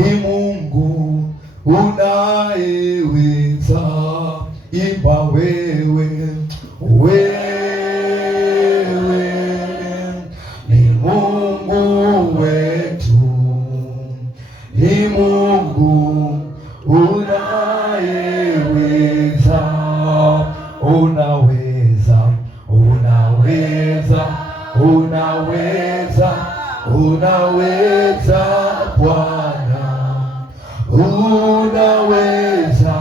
ni Mungu unayeweza. Imba wewe, wewe ni Mungu wetu, ni Mungu unayeweza. Unaweza, unaweza, unaweza, unaweza Bwana, unaweza,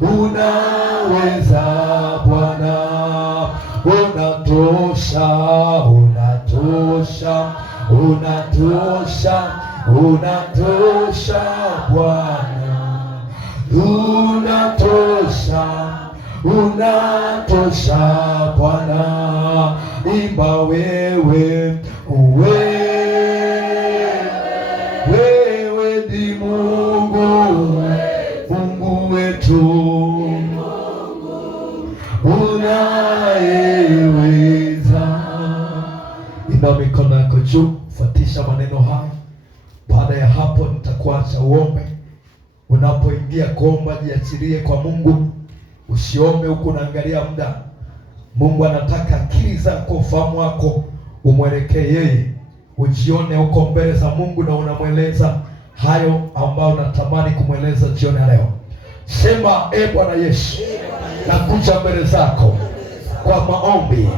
unaweza Bwana, unatosha, unatosha, unatosha, unatosha Bwana, unatosha, unatosha Bwana. Imba wewe, wewe ni Mungu, Mungu wetu, unayeweza. Inua mikono yako juu, fuatisha maneno haya. Baada ya hapo nitakuacha uombe. Unapoingia kuomba, jiachilie kwa Mungu. Usiombe huku unaangalia muda. Mungu anataka akili zako, ufahamu wako umwelekee yeye. Ujione huko mbele za Mungu na unamweleza hayo ambayo unatamani kumweleza jioni ya leo. Sema, Bwana Yesu, nakuja mbele zako kwa maombi.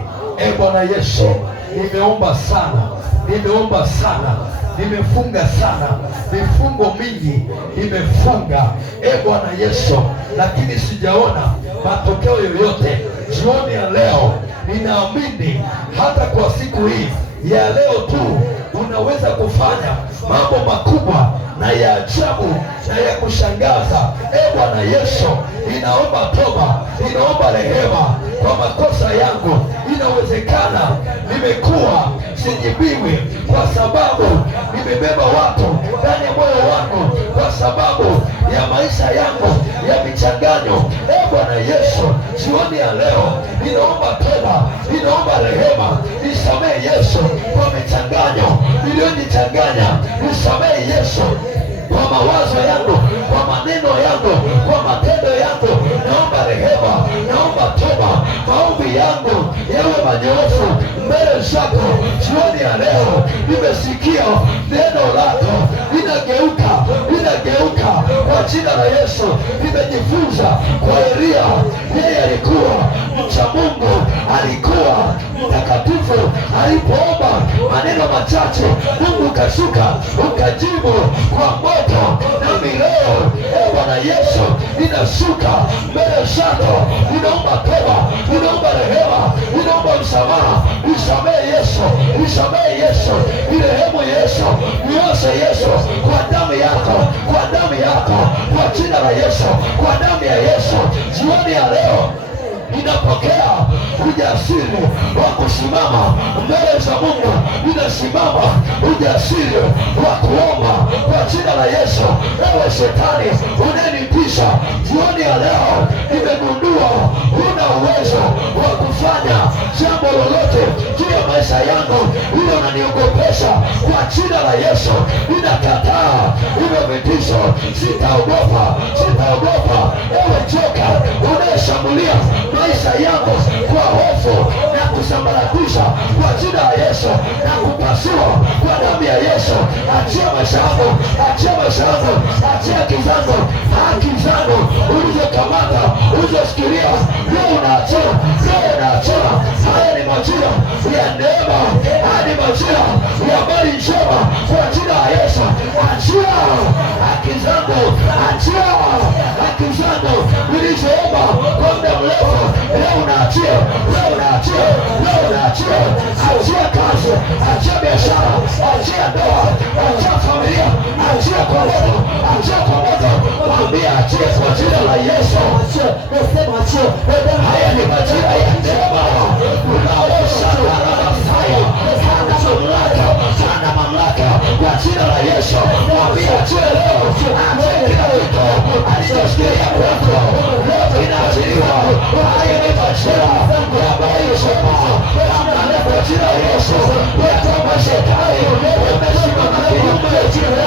Bwana Yesu, nimeomba sana, nimeomba sana, nimefunga sana, mifungo mingi nimefunga, Bwana Yesu, lakini sijaona matokeo yoyote. Jioni ya leo ninaamini hata kwa siku hii ya leo tu unaweza kufanya mambo makubwa na ya ajabu na ya kushangaza. Bwana Yesu, ninaomba toba, ninaomba rehema kwa makosa yangu. Inawezekana nimekuwa sijibiwi kwa sababu nimebeba watu ndani ya moyo wangu, kwa sababu ya maisha yangu ya michanganyo. Bwana Yesu, jioni ya leo ninaomba toba, ninaomba rehema. Nisamehe Yesu kwa michanganyo niliyojichanganya. Nisamehe Yesu kwa mawazo yangu, kwa maneno yangu, kwa matendo yangu. Naomba rehema, naomba toba. Maombi yangu yawe manyoofu mbele zako. Jioni ya leo nimesikia neno lako, ninageuka, ninageuka kwa jina la Yesu. Nimejifunza kwa Elia, yeye alikuwa mcha Mungu, alikuwa mtakatifu. Alipoomba maneno machache, Mungu ukashuka ukajibu kwa moto. Nami leo, Bwana Yesu, ninashuka mbele zako, ninaomba toba, ninaomba rehema, ninaomba msamaha. Nisamehe Yesu, nisamehe Yesu, nirehemu Yesu, nioshe Yesu kwa damu yako, kwa damu yako, kwa jina la Yesu, kwa damu ya Yesu. Jioni ya leo ninapokea ujasiri wa kusimama mbele za Mungu. Ninasimama ujasiri wa kuomba kwa jina la Yesu. Ewe shetani unanitisha, jioni ya leo nimegundua huna uwezo wa kufanya jambo lolote juu ya maisha yangu. Hilo unaniogopesha kwa jina la Yesu. Ninakataa hivyo vitisho, sitaogopa, sitaogopa. Ewe joka unayeshambulia maisha yangu kwa hofu na kusambaratisha, kwa jina la Yesu na kupasua kwa damu ya Yesu. Achia maisha yangu, achia maisha yangu, achia kizangu, haki zangu ulizokamata, ulizoshikilia. Leo unaachia, leo unaachia. Haya ni majira ya neema, haya ni majira ya habari njema kwa jina la Yesu. Achia haki zangu, achia haki zangu nilizoomba kwa muda mrefu. Leo unaachia, leo unaachia, leo unaachia. Achia kazi, achia biashara, achia ndoa, achia familia, achia kwa moto, achia kwa moto. Mwambie achia kwa jina la Yesu. Nasema achia. Haya ni majira ya neema. Unaosha na Masaya, hana mamlaka, hana mamlaka kwa jina la Yesu. Mwambie achia leo, achia kila kitu alichoshikilia kwako. Leo inaachiliwa. Haya ni majira ya habari njema. Kwa jina la Yesu, kama shetani umesimama kinyume na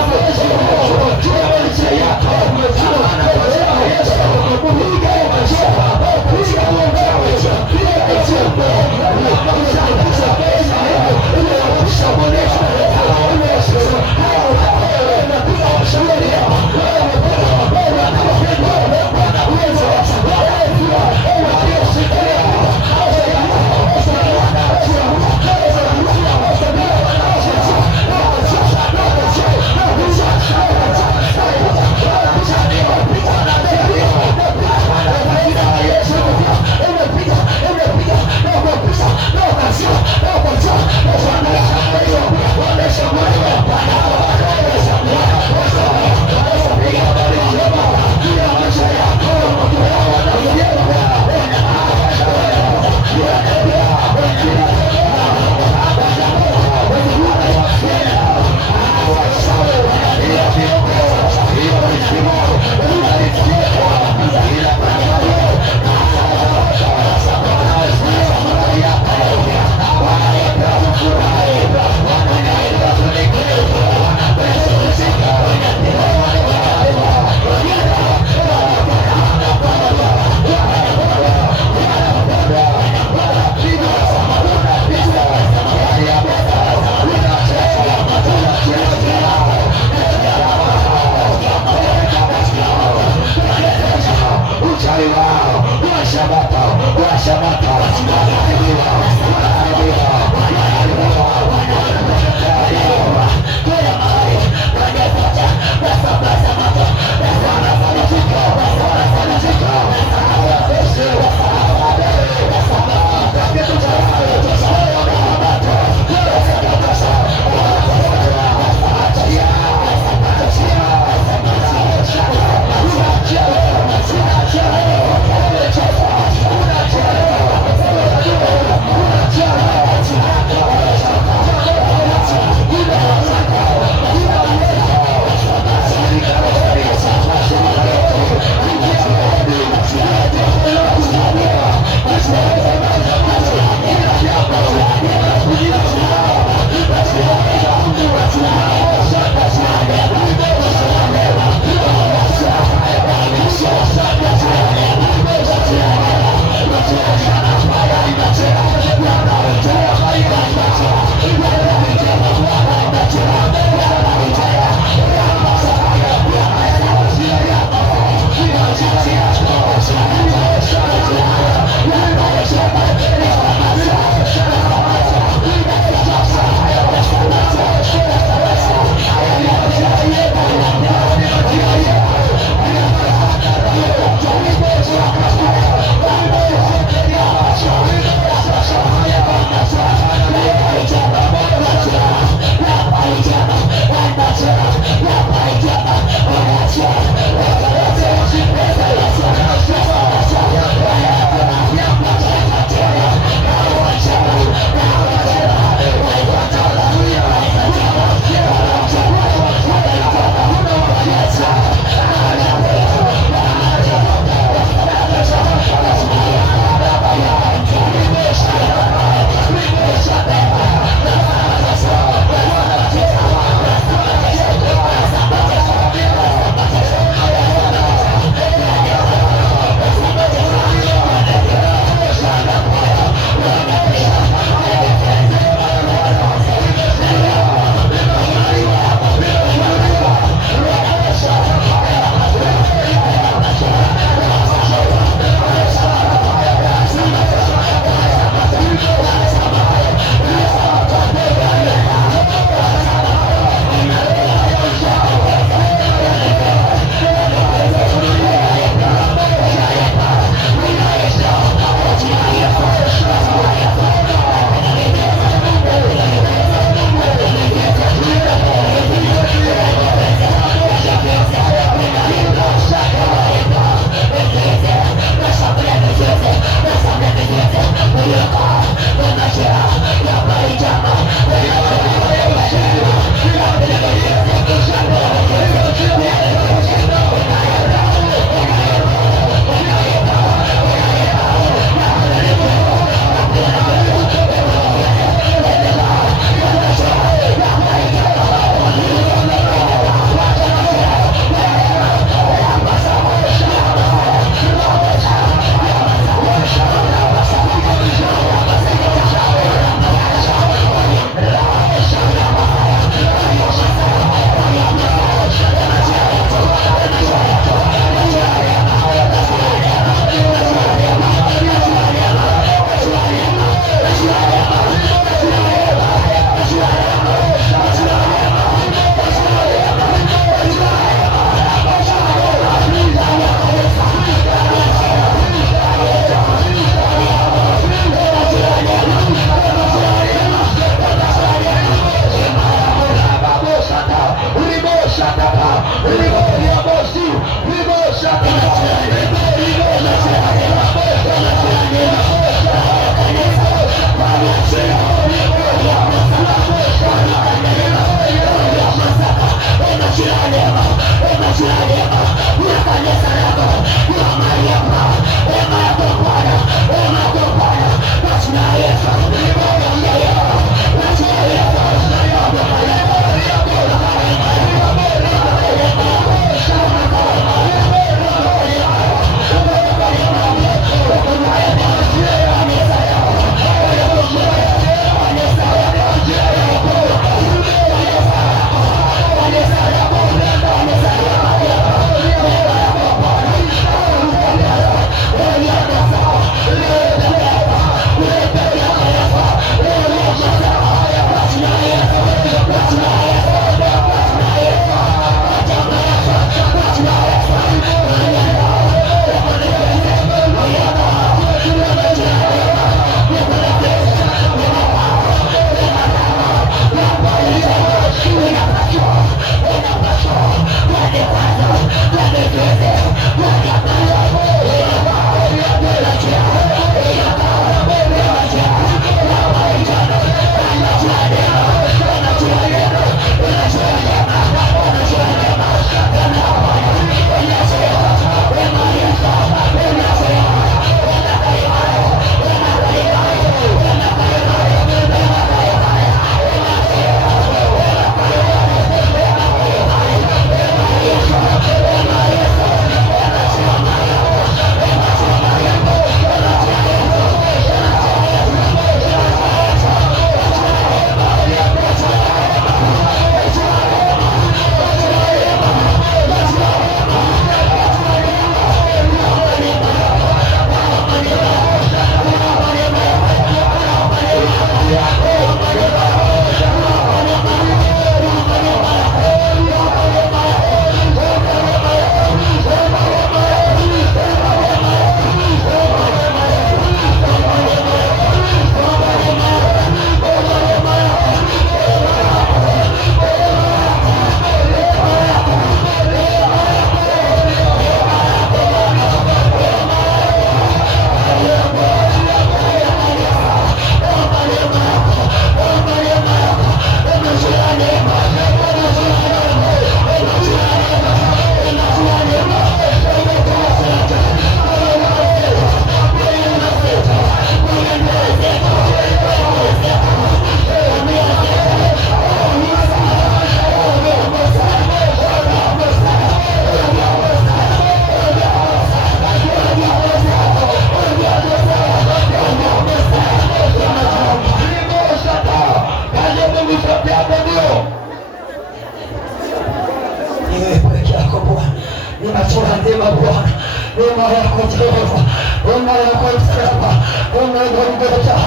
ninatoa neema Bwana, neema yako Jehova, neema yako msalaba, neema ya Golgotha,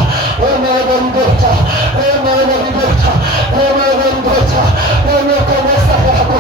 neema ya Golgotha, neema ya Golgotha, neema ya Golgotha, neema ya kanisa yako.